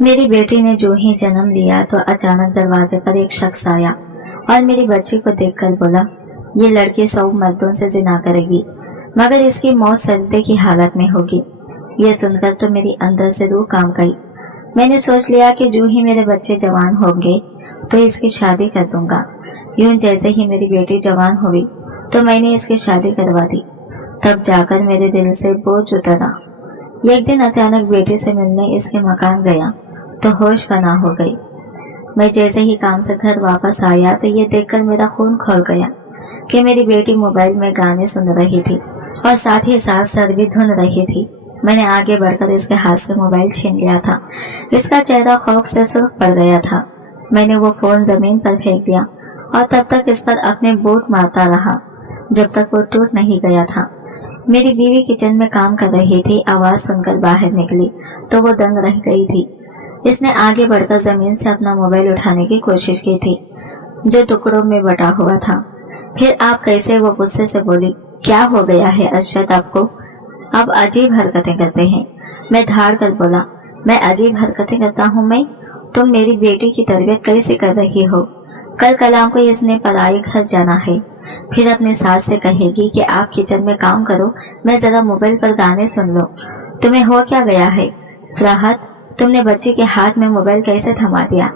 मेरी बेटी ने जो ही जन्म लिया तो अचानक दरवाजे पर एक शख्स आया और मेरी बच्ची को देखकर बोला, ये लड़की 100 मर्दों से जिना करेगी मगर इसकी मौत सजदे की हालत में होगी। ये सुनकर तो मेरी अंदर से रूह कांप गई। मैंने सोच लिया कि जो ही मेरे बच्चे जवान होंगे तो इसकी शादी कर दूंगा। यूं जैसे ही मेरी बेटी जवान हुई तो मैंने इसकी शादी करवा दी। तब जाकर मेरे दिल से बोझ उतरा। एक दिन अचानक बेटी से मिलने इसके मकान गया तो होश फना हो गई। मैं जैसे ही काम से घर वापस आया तो ये देखकर मेरा खून खौल गया कि मेरी बेटी मोबाइल में गाने सुन रही थी और साथ ही साथ सर भी धुन रही थी। मैंने आगे बढ़कर इसके हाथ से मोबाइल छीन लिया था। इसका चेहरा खौफ से सुर्ख पड़ गया था। मैंने वो फोन जमीन पर फेंक दिया और तब तक इस पर अपने बूट मारता रहा जब तक वो टूट नहीं गया था। मेरी बीवी किचन में काम कर रही थी। आवाज सुनकर बाहर निकली तो वो दंग रह गई थी। इसने आगे बढ़कर जमीन से अपना मोबाइल उठाने की कोशिश की थी जो टुकड़ों में बटा हुआ था। फिर आप कैसे? वो गुस्से से बोली, क्या हो गया है अरशद आपको? आप अजीब हरकतें करते हैं। मैं धाड़ कर बोला, मैं अजीब हरकतें करता हूँ? मैं? तुम मेरी बेटी की तरबियत कैसे कर रही हो? कल कलाम को इसने पराई घर जाना है, फिर अपने सास से कहेगी कि आप किचन में काम करो, मैं जरा मोबाइल पर गाने सुन लो। तुम्हें हो क्या गया है फराहत? तुमने बच्ची के हाथ में मोबाइल कैसे थमा दिया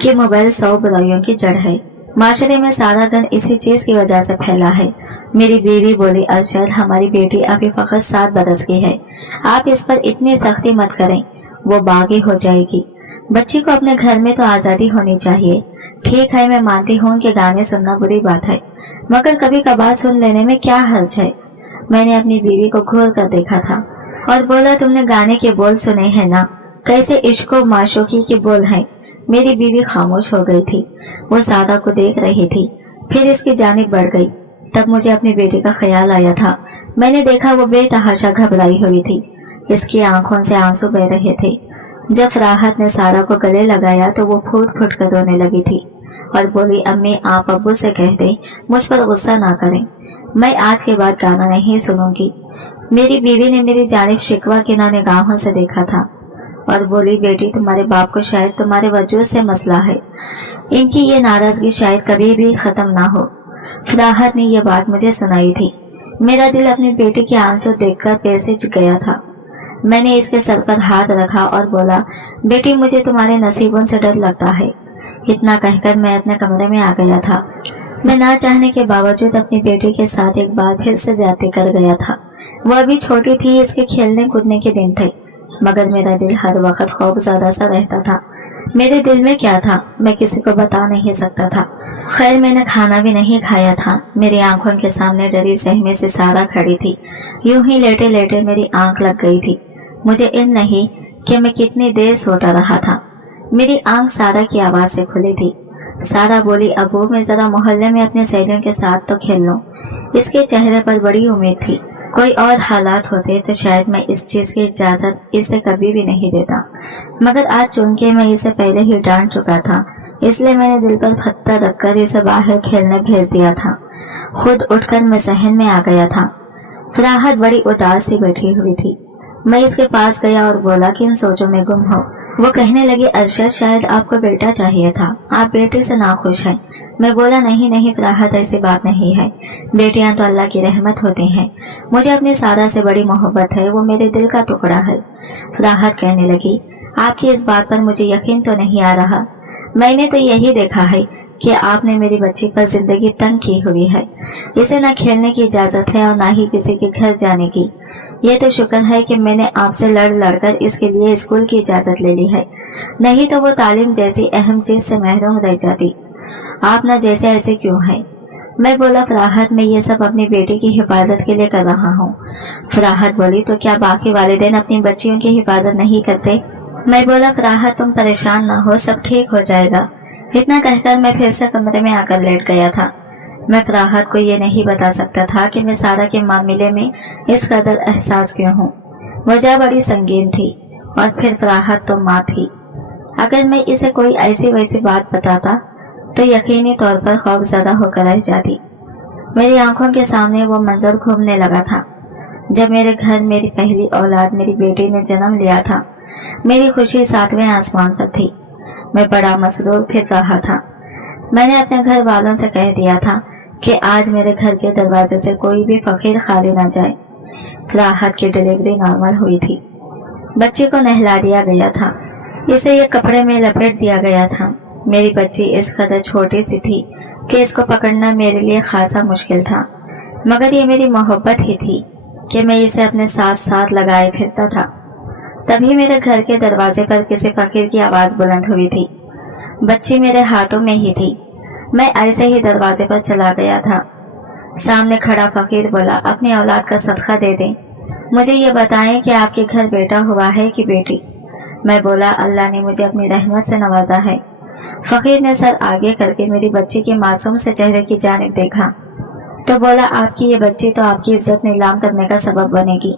कि मोबाइल 100 बुराइयों की जड़ है। माशरे में सारा गन इसी चीज की वजह से फैला है। मेरी बीवी बोली, अरशद हमारी बेटी अभी फकत 7 बरस की है, आप इस पर इतनी सख्ती मत करें, वो बागी हो जाएगी। बच्ची को अपने घर में तो आजादी होनी चाहिए। ठीक है, मैं मानती हूँ कि गाने सुनना बुरी बात है, मगर कभी कभार सुन लेने में क्या हर्ज है। मैंने अपनी बीवी को घूर कर देखा था और बोला, तुमने गाने के बोल सुने हैं ना? कैसे इश्को माशूकी के बोल हैं। मेरी बीवी खामोश हो गई थी। वो सादा को देख रही थी, फिर इसकी जानिब बढ़ गई। तब मुझे अपनी बेटी का ख्याल आया था। मैंने देखा वो बेतहाशा घबराई हुई थी। इसकी आंखों से आंसू बह रहे थे। जब फराहत ने सारा को गले लगाया तो वो फूट फूट कर रोने लगी थी और बोली, अम्मी आप अब्बू से कह दे मुझ पर गुस्सा ना करें, मैं आज के बाद गाना नहीं सुनूंगी। मेरी बीवी ने मेरी जानिब शिकवा की निगाहों से देखा था और बोली, बेटी तुम्हारे बाप को शायद तुम्हारे वजूद से मसला है, इनकी ये नाराजगी शायद कभी भी खत्म ना हो। फराहत ने यह बात मुझे सुनाई थी। मेरा दिल अपनी बेटी के आंसू देखकर पैसिज गया था। मैंने इसके सर पर हाथ रखा और बोला, बेटी मुझे तुम्हारे नसीबों से डर लगता है। इतना कहकर मैं अपने कमरे में आ गया था। मैं ना चाहने के बावजूद अपनी बेटी के साथ एक बार फिर से ज्यादती कर गया था। वो अभी छोटी थी, इसके खेलने कूदने के दिन थे, मगर मेरा दिल हर वक्त खौफज़दा सा रहता था। मेरे दिल में क्या था मैं किसी को बता नहीं सकता था। खैर मैंने खाना भी नहीं खाया था। मेरी आंखों के सामने डरी सहमे से सारा खड़ी थी। यूं ही लेटे लेटे मेरी आंख लग गई थी। मुझे इल्म नहीं कि मैं कितनी देर सोता रहा था। मेरी आंख सारा की आवाज से खुली थी। सारा बोली, अबू मैं जरा मोहल्ले में अपने सहेलियों के साथ तो खेल लूं। इसके चेहरे पर बड़ी उम्मीद थी। कोई और हालात होते तो शायद मैं इस चीज की इजाजत इसे कभी भी नहीं देता, मगर आज चूंकि मैं इसे पहले ही डांट चुका था, इसलिए मैंने दिल पर पत्थर रखकर इसे बाहर खेलने भेज दिया था। खुद उठकर मैं सहन में आ गया था। फराहत बड़ी उदास सी बैठी हुई थी। मैं इसके पास गया और बोला कि इन सोचों में गुम हो। वो कहने लगी, अरशद शायद आपको बेटा चाहिए था, आप बेटे से नाखुश हैं। मैं बोला, नहीं नहीं फराहत ऐसी बात नहीं है, बेटियां तो अल्लाह की रहमत होती हैं। मुझे अपनी सारा से बड़ी मोहब्बत है, वो मेरे दिल का टुकड़ा है। फराहत कहने लगी, आपकी इस बात पर मुझे यकीन तो नहीं आ रहा। मैंने तो यही देखा है कि आपने मेरी बच्ची पर जिंदगी तंग की हुई है। इसे न खेलने की इजाजत है और न ही किसी के घर जाने की। ये तो शुक्र है कि मैंने आपसे लड़ लड़कर इसके लिए स्कूल की इजाजत ले ली है, नहीं तो वो तालीम जैसी अहम चीज से महरूम रह जाती। आप न जैसे ऐसे क्यों हैं? मैं बोला, फराहत मैं ये सब अपनी बेटी की हिफाजत के लिए कर रहा हूँ। फराहत बोली, तो क्या बाकी वालिदैन अपनी बच्चियों की हिफाजत नहीं करते? मैं बोला, फराहत तुम परेशान ना हो, सब ठीक हो जाएगा। इतना कहकर मैं फिर से कमरे में आकर लेट गया था। मैं फराहत को ये नहीं बता सकता था कि मैं सारा के मामले में इस कदर एहसास क्यों हूँ। वजह बड़ी संगीन थी और फिर फराहत तो माँ थी। अगर मैं इसे कोई ऐसी वैसी बात बताता तो यकीनी तौर पर खौफज़दा होकर रह जाती। मेरी आंखों के सामने वो मंजर घूमने लगा था जब मेरे घर मेरी पहली औलाद मेरी बेटी ने जन्म लिया था। मेरी खुशी 7वें आसमान पर थी। मैं बड़ा मसरूर फिर रहा था। मैंने अपने घर वालों से कह दिया था कि आज मेरे घर के दरवाजे से कोई भी फकीर खाली ना जाए। राहत की डिलीवरी नॉर्मल हुई थी। बच्ची को नहला दिया गया था। इसे ये कपड़े में लपेट दिया गया था। मेरी बच्ची इस कदर छोटी सी थी कि इसको पकड़ना मेरे लिए खासा मुश्किल था, मगर ये मेरी मोहब्बत ही थी कि मैं इसे अपने साथ साथ लगाए फिरता था। तभी मेरे घर के दरवाजे पर किसी फकीर की आवाज बुलंद हुई थी। बच्ची मेरे हाथों में ही थी। मैं ऐसे ही दरवाजे पर चला गया था। सामने खड़ा फकीर बोला, अपनी औलाद का सदका दे दें। मुझे ये बताएं कि आपके घर बेटा हुआ है कि बेटी। मैं बोला, अल्लाह ने मुझे अपनी रहमत से नवाजा है। फकीर ने सर आगे करके मेरी बच्ची के मासूम से चेहरे की जानिब देखा तो बोला, आपकी ये बच्ची तो आपकी इज्जत नीलाम करने का सबब बनेगी।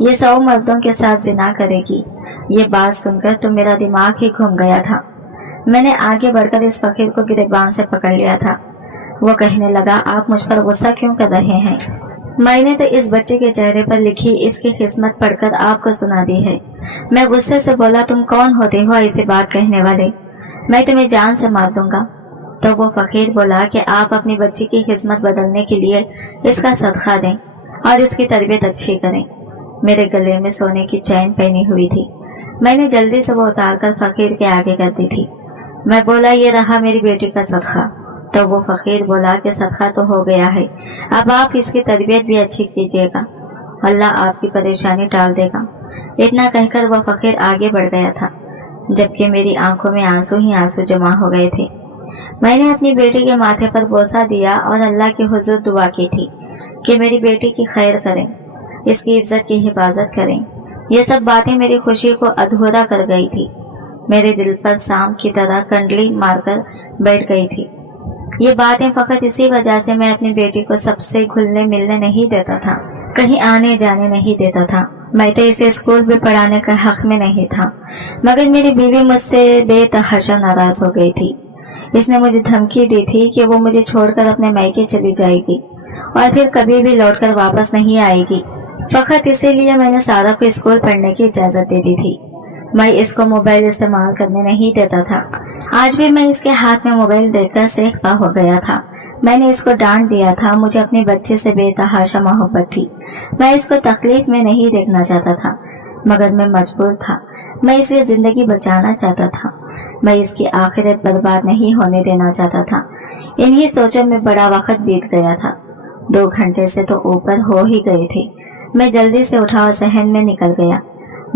ये 100 मर्दों के साथ जिना करेगी। ये बात सुनकर तो मेरा दिमाग ही घूम गया था। मैंने आगे बढ़कर इस फकीर को गिरबान से पकड़ लिया था। वो कहने लगा, आप मुझ पर गुस्सा क्यों कर रहे हैं? मैंने तो इस बच्चे के चेहरे पर लिखी इसकी किस्मत पढ़कर आपको सुना दी है। मैं गुस्से से बोला, तुम कौन होते हो ऐसी बात कहने वाले? मैं तुम्हें जान से मार दूंगा। तो वो फकीर बोला कि आप अपनी बच्ची की किस्मत बदलने के लिए इसका सदका दें और इसकी तरबियत अच्छी करें। मेरे गले में सोने की चैन पहनी हुई थी। मैंने जल्दी से वो उतार कर फकीर के आगे कर दी थी। मैं बोला, ये रहा मेरी बेटी का सदका। तो वो फकीर बोला कि सदका तो हो गया है, अब आप इसकी तरबियत भी अच्छी कीजिएगा, अल्लाह आपकी परेशानी टाल देगा। इतना कहकर वो फकीर आगे बढ़ गया था, जबकि मेरी आंखों में आंसू ही आंसू जमा हो गए थे। मैंने अपनी बेटी के माथे पर बोसा दिया और अल्लाह के हुजूर दुआ की थी कि मेरी बेटी की खैर करें, इसकी इज्जत की हिफाजत करें। ये सब बातें मेरी खुशी को अधूरा कर गई थी। मेरे दिल पर सांप की तरह कंडली मारकर बैठ गई थी। ये बातें फकत इसी वजह से मैं अपनी बेटी को सबसे घुलने मिलने नहीं देता था, कहीं आने जाने नहीं देता था। मैं तो इसे स्कूल में पढ़ाने का हक में नहीं था, मगर मेरी बीवी मुझसे बेतहाशा नाराज हो गई थी। इसने मुझे धमकी दी थी कि वो मुझे छोड़कर अपने मायके चली जाएगी और फिर कभी भी लौटकर वापस नहीं आएगी। फकत इसीलिए मैंने सारा को स्कूल पढ़ने की इजाजत दे दी थी। मैं इसको मोबाइल इस्तेमाल करने नहीं देता था। आज भी मैं इसके हाथ में मोबाइल देखकर सेखपा हो गया था। मैंने इसको डांट दिया था। मुझे अपने बच्चे से बेतहाशा मोहब्बत थी। मैं इसको तकलीफ में नहीं देखना चाहता था, मगर मैं मजबूर था। मैं इसकी जिंदगी बचाना चाहता था। मैं इसकी आखिरत बर्बाद नहीं होने देना चाहता था। इन्हीं सोचों में बड़ा वक्त बीत गया था। 2 घंटे से तो ऊपर हो ही गए थे। मैं जल्दी से उठा और सहन में निकल गया।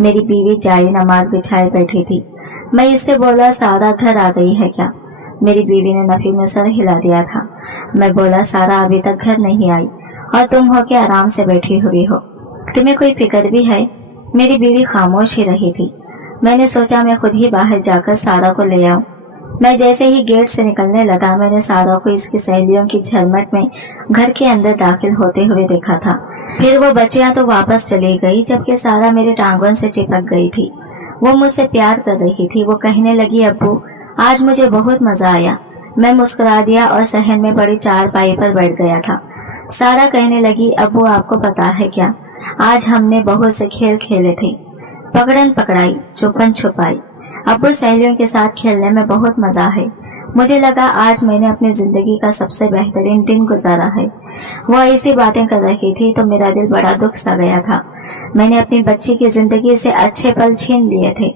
मेरी बीवी जाई नमाज बिछाए बैठी थी। मैं इससे बोला, सारा घर आ गई है क्या? मेरी बीवी ने नफी में सर हिला दिया था। मैं बोला, सारा अभी तक घर नहीं आई और तुम हो के आराम से बैठी हुई हो, तुम्हें कोई फिक्र भी है? मेरी बीवी खामोश ही रही थी। मैंने सोचा मैं खुद ही बाहर जाकर सारा को ले आऊं। मैं जैसे ही गेट से निकलने लगा, मैंने सारा को इसकी सहेलियों की झरमट में घर के अंदर दाखिल होते हुए देखा था। फिर वो बच्चियां तो वापस चली गई, जबकि सारा मेरे टांगों से चिपक गई थी। वो मुझसे प्यार कर रही थी। वो कहने लगी, अब्बू आज मुझे बहुत मजा आया। मैं मुस्कुरा दिया और सहन में बड़ी चारपाई पर बैठ गया था। सारा कहने लगी, अब्बू आपको पता है क्या, आज हमने बहुत से खेल खेले थे, पकड़न पकड़ाई, छुपन छुपाई। अब्बू सहेलियों के साथ खेलने में बहुत मजा है। मुझे लगा आज मैंने अपनी जिंदगी का सबसे बेहतरीन दिन गुजारा है। वो ऐसी बातें कर रही थी तो मेरा दिल बड़ा दुख सा गया था। मैंने अपनी बच्ची की जिंदगी से अच्छे पल छीन लिए थे।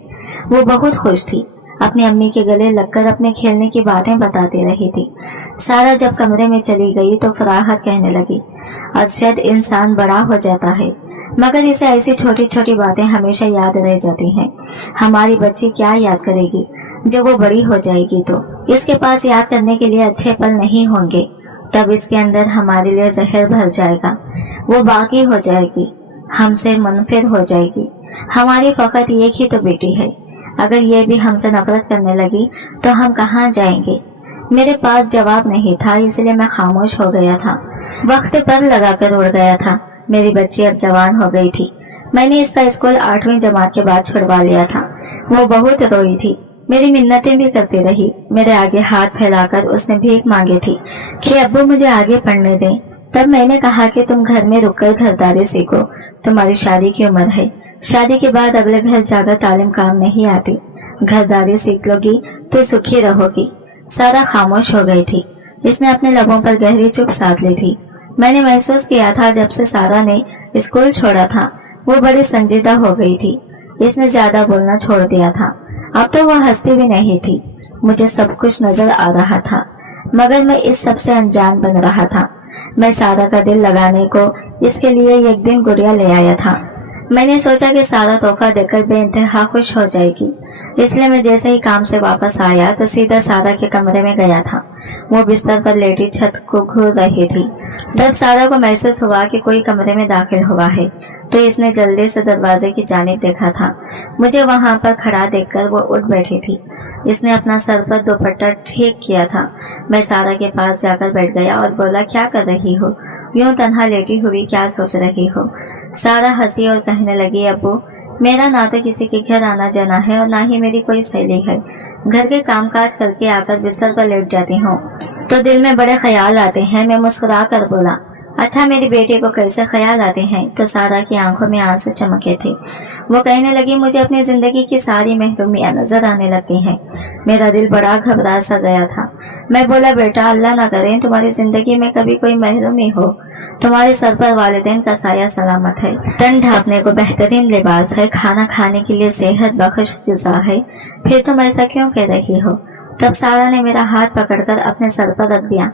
वो बहुत खुश थी। अपनी अम्मी के गले लगकर अपने खेलने की बातें बताती रही थी। सारा जब कमरे में चली गई तो फराहत कहने लगी, अरशद इंसान बड़ा हो जाता है, मगर इसे ऐसी छोटी छोटी बातें हमेशा याद रह जाती हैं। हमारी बच्ची क्या याद करेगी जब वो बड़ी हो जाएगी? तो इसके पास याद करने के लिए अच्छे पल नहीं होंगे। तब इसके अंदर हमारे लिए जहर भर जाएगा। वो बाकी हो जाएगी, हमसे मुनफिर हो जाएगी। हमारी फकत एक ही तो बेटी है। अगर ये भी हमसे नफरत करने लगी तो हम कहाँ जाएंगे? मेरे पास जवाब नहीं था, इसलिए मैं खामोश हो गया था। वक्त पर लगाकर उड़ गया था। मेरी बच्ची अब जवान हो गई थी। मैंने इसका स्कूल 8वीं जमात के बाद छुड़वा लिया था। वो बहुत रोई थी, मेरी मिन्नतें भी करती रही। मेरे आगे हाथ फैलाकर उसने भीख मांगी थी कि अब्बू मुझे आगे पढ़ने दें। तब मैंने कहा कि तुम घर में रुककर घरदारी सीखो, तुम्हारी शादी की उम्र है, शादी के बाद अगले घर जाकर तालीम काम नहीं आती, घरदारी सीख लोगी तो सुखी रहोगी। सारा खामोश हो गई थी। इसने अपने लबों पर गहरी चुप साध ली थी। मैंने महसूस किया था जब से सारा ने स्कूल छोड़ा था वो बड़ी संजीदा हो गई थी। इसने ज्यादा बोलना छोड़ दिया था। अब तो वह हंसती भी नहीं थी। मुझे सब कुछ नजर आ रहा था, मगर मैं इस सब से अनजान बन रहा था। मैं सारा का दिल लगाने को इसके लिए एक दिन गुड़िया ले आया था। मैंने सोचा कि सारा तोहफा देकर बेइंतहा खुश हो जाएगी, इसलिए मैं जैसे ही काम से वापस आया तो सीधा सारा के कमरे में गया था। वो बिस्तर पर लेटी छत को घूर रही थी। जब सारा को महसूस हुआ कि कोई कमरे में दाखिल हुआ है तो इसने जल्दी से दरवाजे की जानिब देखा था। मुझे वहां पर खड़ा देखकर वो उठ बैठी थी। इसने अपना सर पर दुपट्टा ठीक किया था। मैं सारा के पास जाकर बैठ गया और बोला, क्या कर रही हो? यूं तन्हा लेटी हुई क्या सोच रही हो? सारा हंसी और कहने लगी, अब्बू मेरा ना तो किसी के घर आना जाना है और ना ही मेरी कोई सहेली है। घर के कामकाज करके आकर बिस्तर पर लेट जाती हूँ तो दिल में बड़े ख्याल आते हैं। मैं मुस्कुरा कर बोला, अच्छा मेरी बेटी को कैसे ख्याल आते हैं? तो सारा की आंखों में आंसू चमके थे। वो कहने लगी, मुझे अपनी जिंदगी की सारी महरूमियां नजर आने लगती हैं। मेरा दिल बड़ा घबरा सा गया था। मैं बोला, बेटा अल्लाह ना करे तुम्हारी जिंदगी में कभी कोई महरूमी हो। तुम्हारे सर पर वालिदैन का साया सलामत है, तन ढांपने को बेहतरीन लिबास है, खाना खाने के लिए सेहत बख्श ग़िज़ा है, फिर तुम ऐसा क्यों कह रही हो? तब सारा ने मेरा हाथ पकड़कर अपने सर पर रख दिया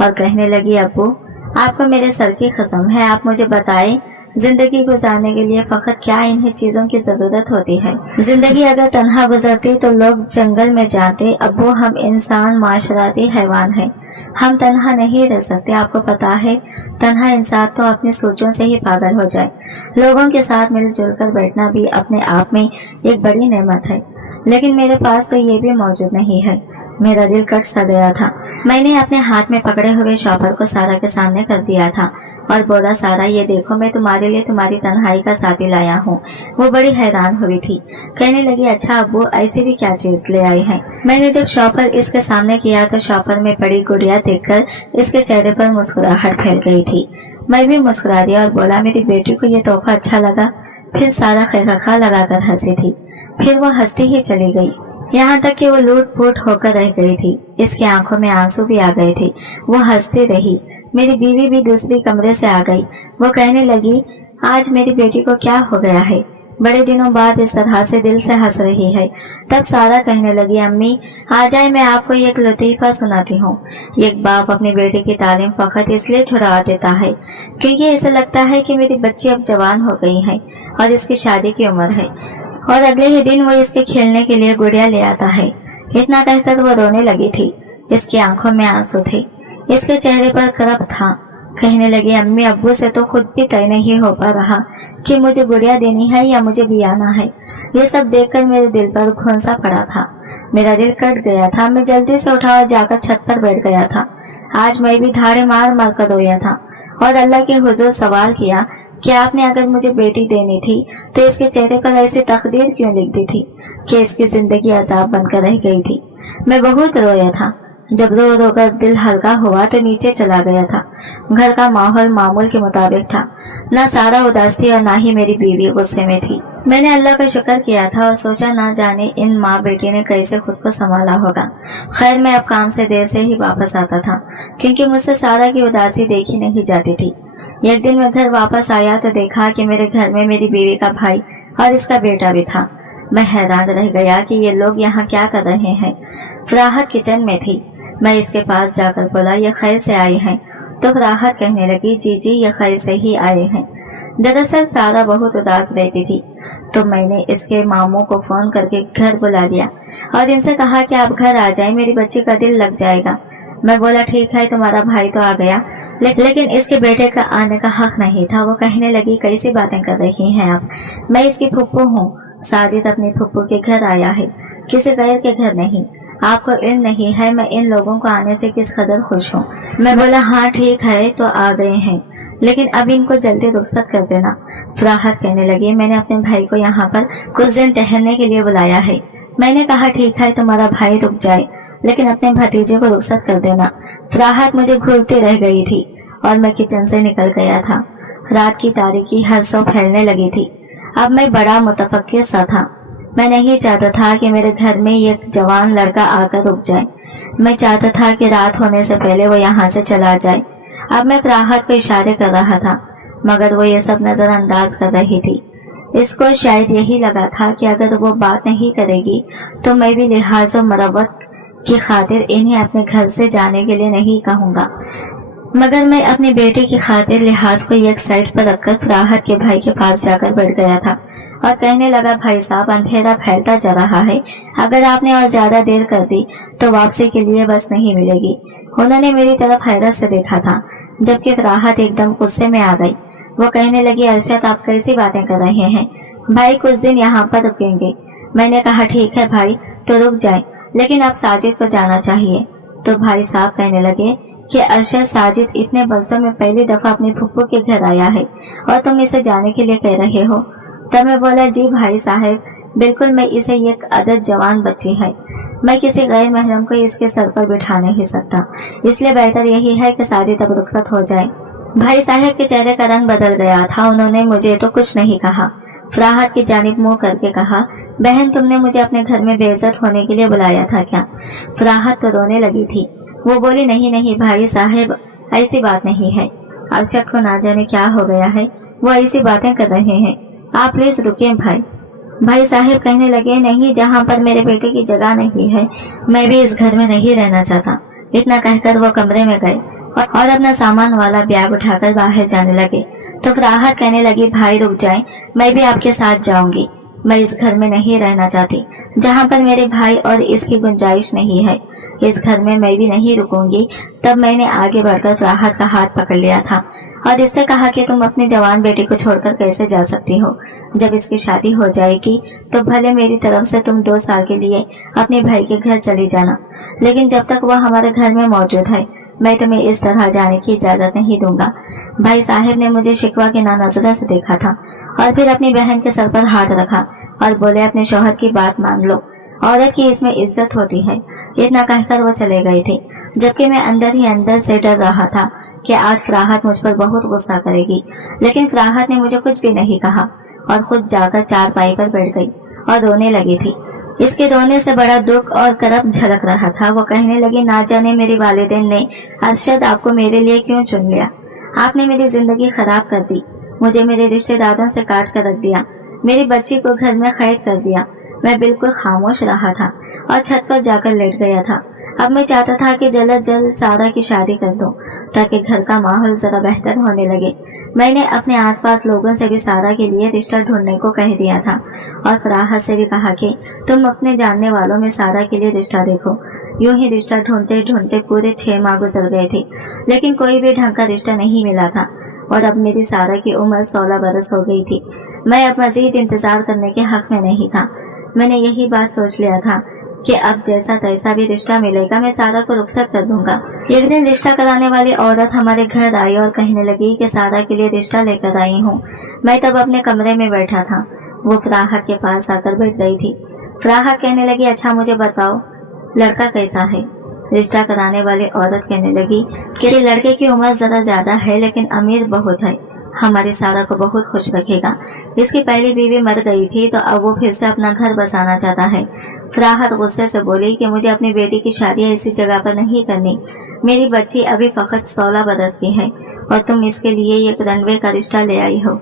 और कहने लगी, अब्बू आपको मेरे सर की कसम है, आप मुझे बताएं जिंदगी गुजारने के लिए फकत क्या इन्हीं चीजों की जरूरत होती है? जिंदगी अगर तन्हा गुजरती तो लोग जंगल में जाते। अब्बू हम इंसान माशराती हैवान हैं, हम तन्हा नहीं रह सकते। आपको पता है तन्हा इंसान तो अपनी सोचों से ही पागल हो जाए। लोगों के साथ मिलजुल कर बैठना भी अपने आप में एक बड़ी नेमत है, लेकिन मेरे पास तो ये भी मौजूद नहीं है। मेरा दिल कट सा गया था। मैंने अपने हाथ में पकड़े हुए शॉपर को सारा के सामने कर दिया था और बोला, सारा ये देखो मैं तुम्हारे लिए तुम्हारी तन्हाई का साथी लाया हूँ। वो बड़ी हैरान हुई थी। कहने लगी, अच्छा अब्बू ऐसी भी क्या चीज ले आए हैं? मैंने जब शॉपर इसके सामने किया तो शॉपर में पड़ी गुड़िया देखकर इसके चेहरे पर मुस्कुराहट फैल गई थी। मैं भी मुस्कुरा दिया और बोला, मेरी बेटी को ये तोहफा अच्छा लगा? फिर सारा खैखा लगाकर हंसी थी। फिर वो हंसती ही चली गई, यहाँ तक कि वो लूट फूट होकर रह गई थी। इसकी आंखों में आंसू भी आ गए थे। वो हंसती रही। मेरी बीवी भी दूसरी कमरे से आ गई। वो कहने लगी, आज मेरी बेटी को क्या हो गया है? बड़े दिनों बाद इस तरह से दिल से हंस रही है। तब सारा कहने लगी, अम्मी आ जाए मैं आपको एक लतीफा सुनाती हूँ। एक बाप अपनी बेटी की तालीम फकत इसलिए छुड़वा देता है क्योंकि ऐसा लगता है कि मेरी बच्ची अब जवान हो गई है और इसकी शादी की उम्र है, और अगले ही दिन वो इसके खेलने के लिए गुड़िया ले आता है। इतना कहकर वो रोने लगी थी। इसकी आंखों में आंसू थे, इसके चेहरे पर करब था। कहने लगी, अम्मी अब्बू से तो खुद भी तय नहीं हो पा रहा कि मुझे गुड़िया देनी है या मुझे बियाना है। ये सब देखकर मेरे दिल पर घोंसा पड़ा था। मेरा दिल कट गया था। मैं जल्दी से उठा और जाकर छत पर बैठ गया था। आज मैं भी धाड़े मार मार कर रोया था और अल्लाह के हुजूर सवाल किया कि आपने अगर मुझे बेटी देनी थी तो इसके चेहरे पर ऐसी तकदीर क्यों लिख दी थी कि इसकी जिंदगी अजाब बनकर रह गई थी। मैं बहुत रोया था। जब रो रो कर दिल हल्का हुआ तो नीचे चला गया था। घर का माहौल मामूल के मुताबिक था। न सारा उदास थी और न ही मेरी बीवी गुस्से में थी। मैंने अल्लाह का शुक्र किया था और सोचा ना जाने इन माँ बेटी ने कैसे खुद को संभाला होगा। खैर मैं अब काम से देर से ही वापस आता था क्योंकि मुझसे सारा की उदासी देखी नहीं जाती थी। एक दिन मैं घर वापस आया तो देखा कि मेरे घर में मेरी बीवी का भाई और इसका बेटा भी था। मैं हैरान रह गया कि ये लोग यहाँ क्या कर रहे हैं। फराहत किचन में थी। मैं इसके पास जाकर बोला, ये खैर से आए हैं? तो फराहत कहने लगी, जी जी ये खैर से ही आए हैं। दरअसल सारा बहुत उदास रहती थी तो मैंने इसके मामू को फोन करके घर बुला लिया और इनसे कहा कि आप घर आ जाए, मेरी बच्ची का दिल लग जाएगा। मैं बोला, ठीक है तुम्हारा भाई तो आ गया, लेकिन इसके बेटे का आने का हक नहीं था। वो कहने लगी, कैसी बातें कर रही हैं आप? मैं इसकी फुप्पू हूँ। साजिद अपनी फुप्पू के घर आया है, किसी गैर के घर नहीं। आपको इल्म नहीं है मैं इन लोगों को आने से किस कदर खुश हूँ। मैं बोला, हाँ ठीक है तो आ गए हैं, लेकिन अब इनको जल्दी रुखसत कर देना। फराहत कहने लगी, मैंने अपने भाई को यहाँ पर कुछ दिन ठहरने के लिए बुलाया है। मैंने कहा, ठीक है तुम्हारा भाई रुक जाए, लेकिन अपने भतीजे को रुखसत कर देना। फराहत मुझे घूरती रह गई थी और मैं किचन से निकल गया था। रात की तारीकी हर सौ फैलने लगी थी। अब मैं बड़ा मुतफक्किर सा था। मैं नहीं चाहता था कि मेरे घर में एक जवान लड़का आकर रुक जाए। मैं चाहता था कि रात होने से पहले वो यहाँ से चला जाए। अब मैं फराहत को इशारे कर रहा था, मगर वो ये सब नजरअंदाज कर रही थी। इसको शायद यही लगा था कि अगर वो बात नहीं करेगी तो मैं भी लिहाज और मरवत की खातिर इन्हें अपने घर से जाने के लिए नहीं कहूँगा। मगर मैं अपनी बेटी की खातिर लिहाज को एक साइड पर रखकर फराहत के भाई के पास जाकर बैठ गया था और कहने लगा, भाई साहब, अंधेरा फैलता जा रहा है। अगर आपने और ज्यादा देर कर दी तो वापसी के लिए बस नहीं मिलेगी। उन्होंने मेरी तरफ हैरत से देखा था, जबकि फराहत एकदम गुस्से में आ गई। वो कहने लगी, अरशद, आप कैसी बातें कर रहे हैं? भाई कुछ दिन यहाँ पर रुकेंगे। मैंने कहा, ठीक है भाई, तो रुक जाए, लेकिन अब साजिद को जाना चाहिए। तो भाई साहब कहने लगे कि अरशद, साजिद इतने बरसों में पहली दफा अपनी फुप्पू के घर आया है और तुम इसे जाने के लिए कह रहे हो? तब मैं बोला, जी भाई साहब, बिल्कुल, मैं इसे एक अदद जवान बच्ची है। मैं किसी गैर महरम को इसके सर पर बिठा नहीं सकता, इसलिए बेहतर यही है कि साजिद अब रुखसत हो जाए। भाई साहब के चेहरे का रंग बदल गया था। उन्होंने मुझे तो कुछ नहीं कहा। फराहत की जानिब मुंह करके कहा, बहन, तुमने मुझे अपने घर में बेइज्जत होने के लिए बुलाया था क्या? फराहत तो रोने लगी थी। वो बोली, नहीं नहीं भाई साहब, ऐसी बात नहीं है। अरशद को ना जाने क्या हो गया है, वो ऐसी बातें कर रहे हैं। आप प्लीज रुकिए भाई। भाई साहब कहने लगे, नहीं, जहाँ पर मेरे बेटे की जगह नहीं है, मैं भी इस घर में नहीं रहना चाहता। इतना कहकर वो कमरे में गए और अपना सामान वाला बैग उठाकर बाहर जाने लगे। तो फराहत कहने लगी, भाई रुक जाए, मैं भी आपके साथ जाऊंगी। मैं इस घर में नहीं रहना चाहती जहाँ पर मेरे भाई और इसकी गुंजाइश नहीं है। इस घर में मैं भी नहीं रुकूंगी। तब मैंने आगे बढ़कर फराहत का हाथ पकड़ लिया था और इससे कहा कि तुम अपनी जवान बेटी को छोड़कर कैसे जा सकती हो? जब इसकी शादी हो जाएगी तो भले मेरी तरफ से तुम 2 साल के लिए अपने भाई के घर चली जाना, लेकिन जब तक वह हमारे घर में मौजूद है मैं तुम्हें इस तरह जाने की इजाजत नहीं दूंगा। भाई साहब ने मुझे शिकवा के ना नजरों से देखा था और फिर अपनी बहन के सर पर हाथ रखा और बोले, अपने शौहर की बात मान लो, औरत की इसमें इज्जत होती है। इतना कहकर वो चले गए थे, जबकि मैं अंदर ही अंदर से डर रहा था कि आज फराहत मुझ पर बहुत गुस्सा करेगी। लेकिन फराहत ने मुझे कुछ भी नहीं कहा और खुद जाकर चारपाई पर बैठ गई और रोने लगी थी। इसके रोने से बड़ा दुख और करब झलक रहा था। वो कहने लगी, ना जाने मेरी वालिदैन ने अरशद आपको मेरे लिए क्यों चुन लिया। आपने मेरी जिंदगी खराब कर दी, मुझे मेरे रिश्तेदारों से काट कर रख दिया, मेरी बच्ची को घर में कैद कर दिया। मैं बिल्कुल खामोश रहा था और छत पर जाकर लेट गया था। अब मैं चाहता था कि जल्द जल्द सारा की शादी कर दूं ताकि घर का माहौल जरा बेहतर होने लगे। मैंने अपने आसपास लोगों से भी सारा के लिए रिश्ता ढूंढने को कह दिया था और फराहत से भी कहा कि तुम अपने जानने वालों में सारा के लिए रिश्ता देखो। यूं ही रिश्ता ढूंढते ढूंढते पूरे 6 माह गुजर गए थे, लेकिन कोई भी ढंग का रिश्ता नहीं मिला था और अब मेरी सारा की उम्र 16 बरस हो गई थी। मैं अब मजीद इंतजार करने के हक में नहीं था। मैंने यही बात सोच लिया था कि अब जैसा तैसा भी रिश्ता मिलेगा मैं सारा को रुखसत कर दूंगा। एक दिन रिश्ता कराने वाली औरत हमारे घर आई और कहने लगी कि सारा के लिए रिश्ता लेकर आई हूँ। मैं तब अपने कमरे में बैठा था। वो फराहत के पास आकर बैठ गई थी। फराहत कहने लगी, अच्छा मुझे बताओ, लड़का कैसा है? रिश्ता कराने वाली औरत कहने लगी कि लड़के की उम्र जरा ज्यादा है लेकिन अमीर बहुत है, हमारी सारा को बहुत खुश रखेगा। इसकी पहली बीवी मर गई थी तो अब वो फिर से अपना घर बसाना चाहता है। फराहत गुस्से से बोली कि मुझे अपनी बेटी की शादी इसी जगह पर नहीं करनी। मेरी बच्ची अभी फकत 16 बरस की है और तुम इसके लिए एक रनवे का रिश्ता ले आई हो।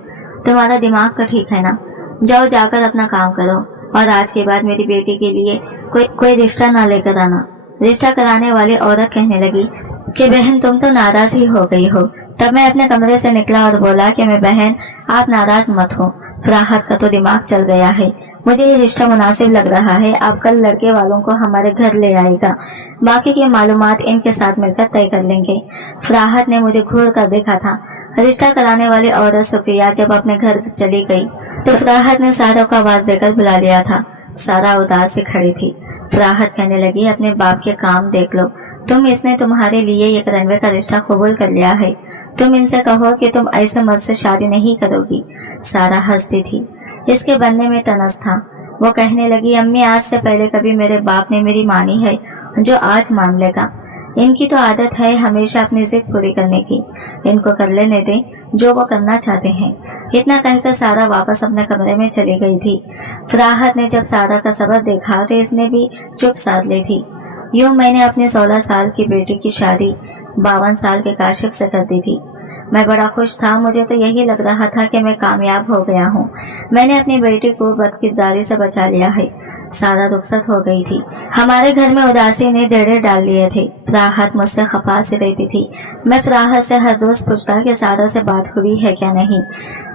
तुम्हारा दिमाग तो ठीक है ना? जाओ जाकर अपना काम करो और आज के बाद मेरी बेटी के लिए कोई रिश्ता ना लेकर आना। रिश्ता कराने वाली औरत कहने लगी कि बहन तुम तो नाराज ही हो गई हो। तब मैं अपने कमरे से निकला और बोला कि मैं बहन आप नाराज मत हो, फराहत का तो दिमाग चल गया है, मुझे ये रिश्ता मुनासिब लग रहा है। आप कल लड़के वालों को हमारे घर ले आएगा, बाकी की मालूमात इनके साथ मिलकर तय कर लेंगे। फराहत ने मुझे घूर कर देखा था। रिश्ता कराने वाली औरत सुप्रिया जब अपने घर चली गई तो फराहत ने सारा को आवाज देकर बुला लिया था। सारा उदास से खड़ी थी। फराहत कहने लगी, अपने बाप के काम देख लो, इसने तुम्हारे लिए एक रनवे का रिश्ता कबूल कर लिया है। तुम इनसे कहो कि तुम ऐसे मर्द से शादी नहीं करोगी। सारा हंसती थी, इसके बनने में तनस था। वो कहने लगी, अम्मी आज से पहले कभी मेरे बाप ने मेरी मानी है जो आज मान लेगा। इनकी तो आदत है हमेशा अपनी जिद पूरी करने की। इनको कर लेने दें जो वो करना चाहते हैं। इतना कहकर सारा वापस अपने कमरे में चली गई थी। फराहत ने जब सारा का सबर देखा तो इसने भी चुप साध ली थी। यूं मैंने अपने 16 साल की बेटी की शादी 52 साल के काशिफ से कर दी थी। मैं बड़ा खुश था। मुझे तो यही लग रहा था कि मैं कामयाब हो गया हूँ। मैंने अपनी बेटी को बदकिरदारी से बचा लिया है। सारा रुखसत हो गई थी। हमारे घर में उदासी ने डेढ़े डाल लिए थे। फराहत मुझसे खफा सी रहती थी। मैं फराहत से हर रोज पूछता कि सारा से बात हुई है क्या नहीं।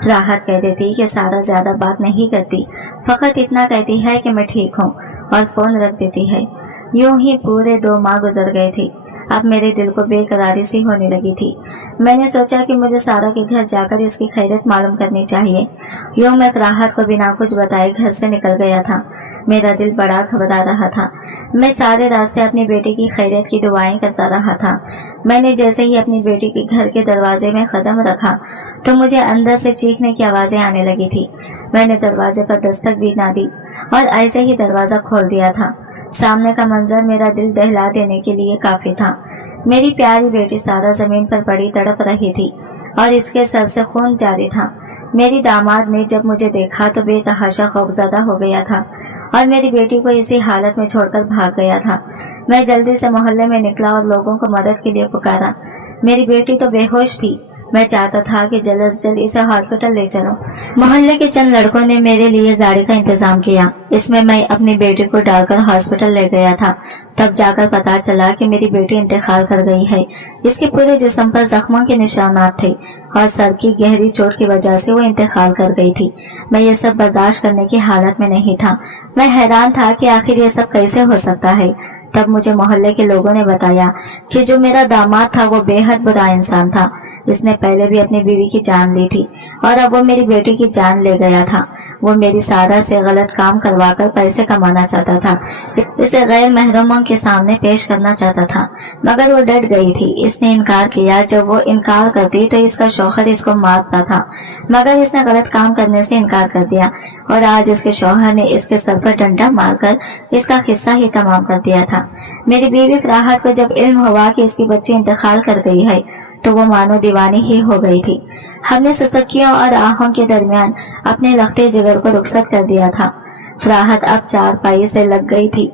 फराहत कह देती कि सारा ज्यादा बात नहीं करती, फकत इतना कहती है कि मैं ठीक हूँ, और फोन रख देती है। यूं ही पूरे 2 माह गुजर गए थे। अब मेरे दिल को बेकरारी सी होने लगी थी। मैंने सोचा कि मुझे सारा के घर जाकर इसकी खैरियत मालूम करनी चाहिए। यूं मैं फराहत को बिना कुछ बताए घर से निकल गया था। मेरा दिल बड़ा घबरा रहा था। मैं सारे रास्ते अपनी बेटी की खैरियत की दुआएं करता रहा था। मैंने जैसे ही अपनी बेटी के घर के दरवाजे में कदम रखा तो मुझे अंदर से चीखने की आवाजें आने लगी थी। मैंने दरवाजे पर दस्तक भी ना दी और ऐसे ही दरवाजा खोल दिया था। सामने का मंजर मेरा दिल दहला देने के लिए काफी था। मेरी प्यारी बेटी सारा जमीन पर पड़ी तड़प रही थी और इसके सर से खून जारी था। मेरी दामाद ने जब मुझे देखा तो बेतहाशा खौफजदा हो गया था और मेरी बेटी को इसी हालत में छोड़कर भाग गया था। मैं जल्दी से मोहल्ले में निकला और लोगों को मदद के लिए पुकारा। मेरी बेटी तो बेहोश थी। मैं चाहता था कि जल्द से जल्द इसे हॉस्पिटल ले चलो। मोहल्ले के चंद लड़कों ने मेरे लिए गाड़ी का इंतजाम किया। इसमें मैं अपनी बेटी को डालकर हॉस्पिटल ले गया था। तब जाकर पता चला कि मेरी बेटी इंतकाल कर गई है। इसके पूरे जिस्म पर जख्मों के निशानात थे और सर की गहरी चोट की वजह से वो इंतकाल कर गई थी। मैं ये सब बर्दाश्त करने की हालत में नहीं था। मैं हैरान था कि आखिर ये सब कैसे हो सकता है। तब मुझे मोहल्ले के लोगों ने बताया कि जो मेरा दामाद था वो बेहद बुरा इंसान था। इसने पहले भी अपनी बीवी की जान ली थी और अब वो मेरी बेटी की जान ले गया था। वो मेरी सारा से गलत काम करवाकर पैसे कमाना चाहता था। इसे गैर महरमों के सामने पेश करना चाहता था, मगर वो डट गई थी। इसने इनकार किया। जब वो इनकार करती तो इसका शौहर इसको मारता था, मगर इसने गलत काम करने से इनकार कर दिया और आज इसके शौहर ने इसके सर पर डंडा मारकर इसका किस्सा ही तमाम कर दिया था। मेरी बीवी फराहत को जब इल्म हुआ कि इसकी बच्ची इंतकाल कर गई है तो वो मानो दीवानी ही हो गई थी। हमने सुसक्कियों और आहों के दरमियान अपने लखते जिगर को रुखसत कर दिया था। फराहत अब 4 पाई से लग गई थी।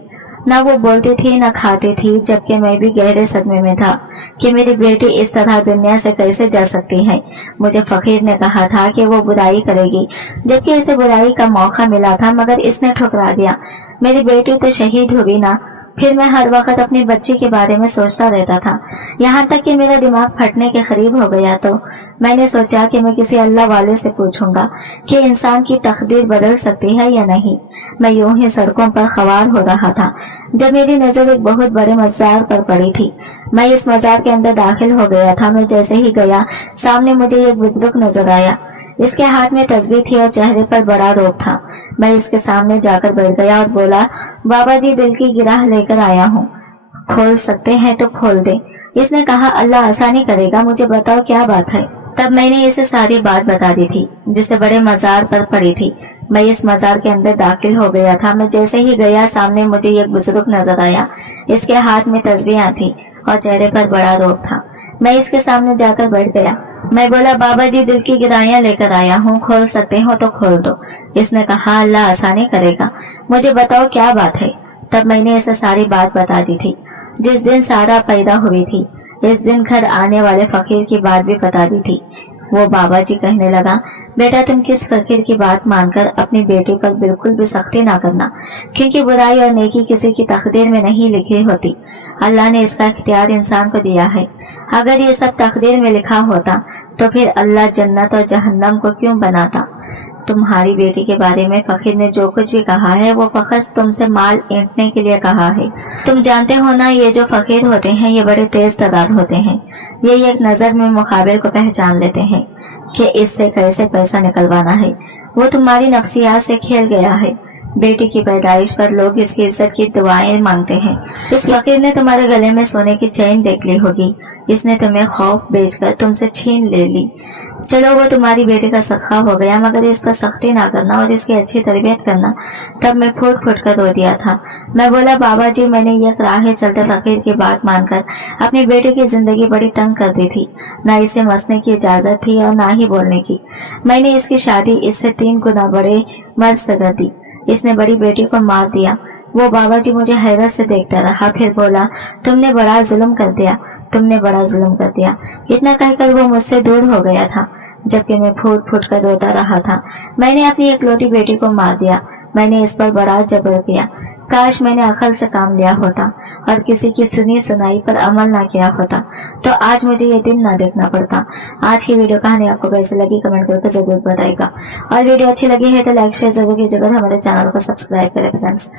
न वो बोलती थी न खाती थी, जबकि मैं भी गहरे सदमे में था कि मेरी बेटी इस तरह दुनिया से कैसे जा सकती है। मुझे फकीर ने कहा था कि वो बुराई करेगी, जबकि इसे बुराई का मौका मिला था, मगर इसने ठुकरा दिया। मेरी बेटी तो शहीद हुई ना। फिर मैं हर वक्त अपनी बच्ची के बारे में सोचता रहता था, यहाँ तक कि मेरा दिमाग फटने के करीब हो गया। तो मैंने सोचा कि मैं किसी अल्लाह वाले से पूछूंगा कि इंसान की तकदीर बदल सकती है या नहीं। मैं यूं ही सड़कों पर खवार हो रहा था जब मेरी नजर एक बहुत बड़े मजार पर पड़ी थी। मैं इस मजार के अंदर दाखिल हो गया था। मैं जैसे ही गया, सामने मुझे एक बुजुर्ग नजर आया। इसके हाथ में तस्बीह थी और चेहरे पर बड़ा रोग था। मैं इसके सामने जाकर बैठ गया और बोला, बाबा जी, दिल की गिराह लेकर आया हूँ, खोल सकते हैं तो खोल दे। इसने कहा, अल्लाह आसानी करेगा, मुझे बताओ क्या बात है। तब मैंने इसे सारी बात बता दी थी जिसे बड़े मजार पर पड़ी थी। मैं इस मजार के अंदर दाखिल हो गया था। मैं जैसे ही गया, सामने मुझे एक बुजुर्ग नजर आया। इसके हाथ में तस्बीह थी और चेहरे पर बड़ा रोग था। मैं इसके सामने जाकर बैठ गया। मैं बोला, बाबा जी, दिल की गिराइयां लेकर आया हूँ, खोल सकते हो तो खोल दो। इसने कहा, अल्लाह आसानी करेगा, मुझे बताओ क्या बात है। तब मैंने इसे सारी बात बता दी थी। जिस दिन सारा पैदा हुई थी, इस दिन घर आने वाले फकीर की बात भी बता दी थी। वो बाबा जी कहने लगा, बेटा, तुम किस फकीर की बात मानकर अपनी बेटी पर बिल्कुल भी सख्ती ना करना, क्योंकि बुराई और नेकी किसी की तकदीर में नहीं लिखी होती। अल्लाह ने इसका इख्तियार इंसान को दिया है। अगर ये सब तकदीर में लिखा होता तो फिर अल्लाह जन्नत और जहन्नम को क्यों बनाता। तुम्हारी बेटी के बारे में फकीर ने जो कुछ भी कहा है वो फकत तुमसे माल ऐंठने के लिए कहा है। तुम जानते हो ना, ये जो फकीर होते हैं ये बड़े तेज तर्रार होते हैं। ये एक नजर में मुकाबिल को पहचान लेते हैं कि इससे कैसे पैसा निकलवाना है। वो तुम्हारी नफ्सियात से खेल गया है। बेटी की पैदाइश पर लोग इसकी इज्जत की दुआएं मांगते हैं। इस फकीर ने तुम्हारे गले में सोने की चेन देख ली होगी। इसने तुम्हें खौफ बेचकर तुमसे छीन ले ली। चलो वो तुम्हारी बेटी का सदका हो गया, मगर इस पर सख्ती ना करना और इसकी अच्छी तरबियत करना। तब मैं फूट फूट कर रो दिया था। मैं बोला, बाबा जी, मैंने ये राह चलते फकीर की बात मानकर अपनी बेटी की जिंदगी बड़ी तंग कर दी थी। ना इसे मसने की इजाजत थी और ना ही बोलने की। मैंने इसकी शादी इससे 3 गुना बड़े मर्द से कर दी। इसने बड़ी बेटी को मार दिया। वो बाबा जी मुझे हैरत से देखता रहा, फिर बोला, तुमने बड़ा जुल्म कर दिया, तुमने बड़ा जुल्म कर दिया। इतना कहकर वो मुझसे दूर हो गया था, जबकि मैं फूट फूट कर रोता रहा था। मैंने अपनी इकलौती बेटी को मार दिया। मैंने इस पर बड़ा जबर किया। काश मैंने अकल से काम लिया होता और किसी की सुनी सुनाई पर अमल ना किया होता, तो आज मुझे ये दिन ना देखना पड़ता। आज की वीडियो कहानी आपको कैसी लगी कमेंट करके जरूर बताएगा, और वीडियो अच्छी लगी है तो लाइक शेयर जरूर कीजिएगा। हमारे चैनल को सब्सक्राइब करें फ्रेंड्स।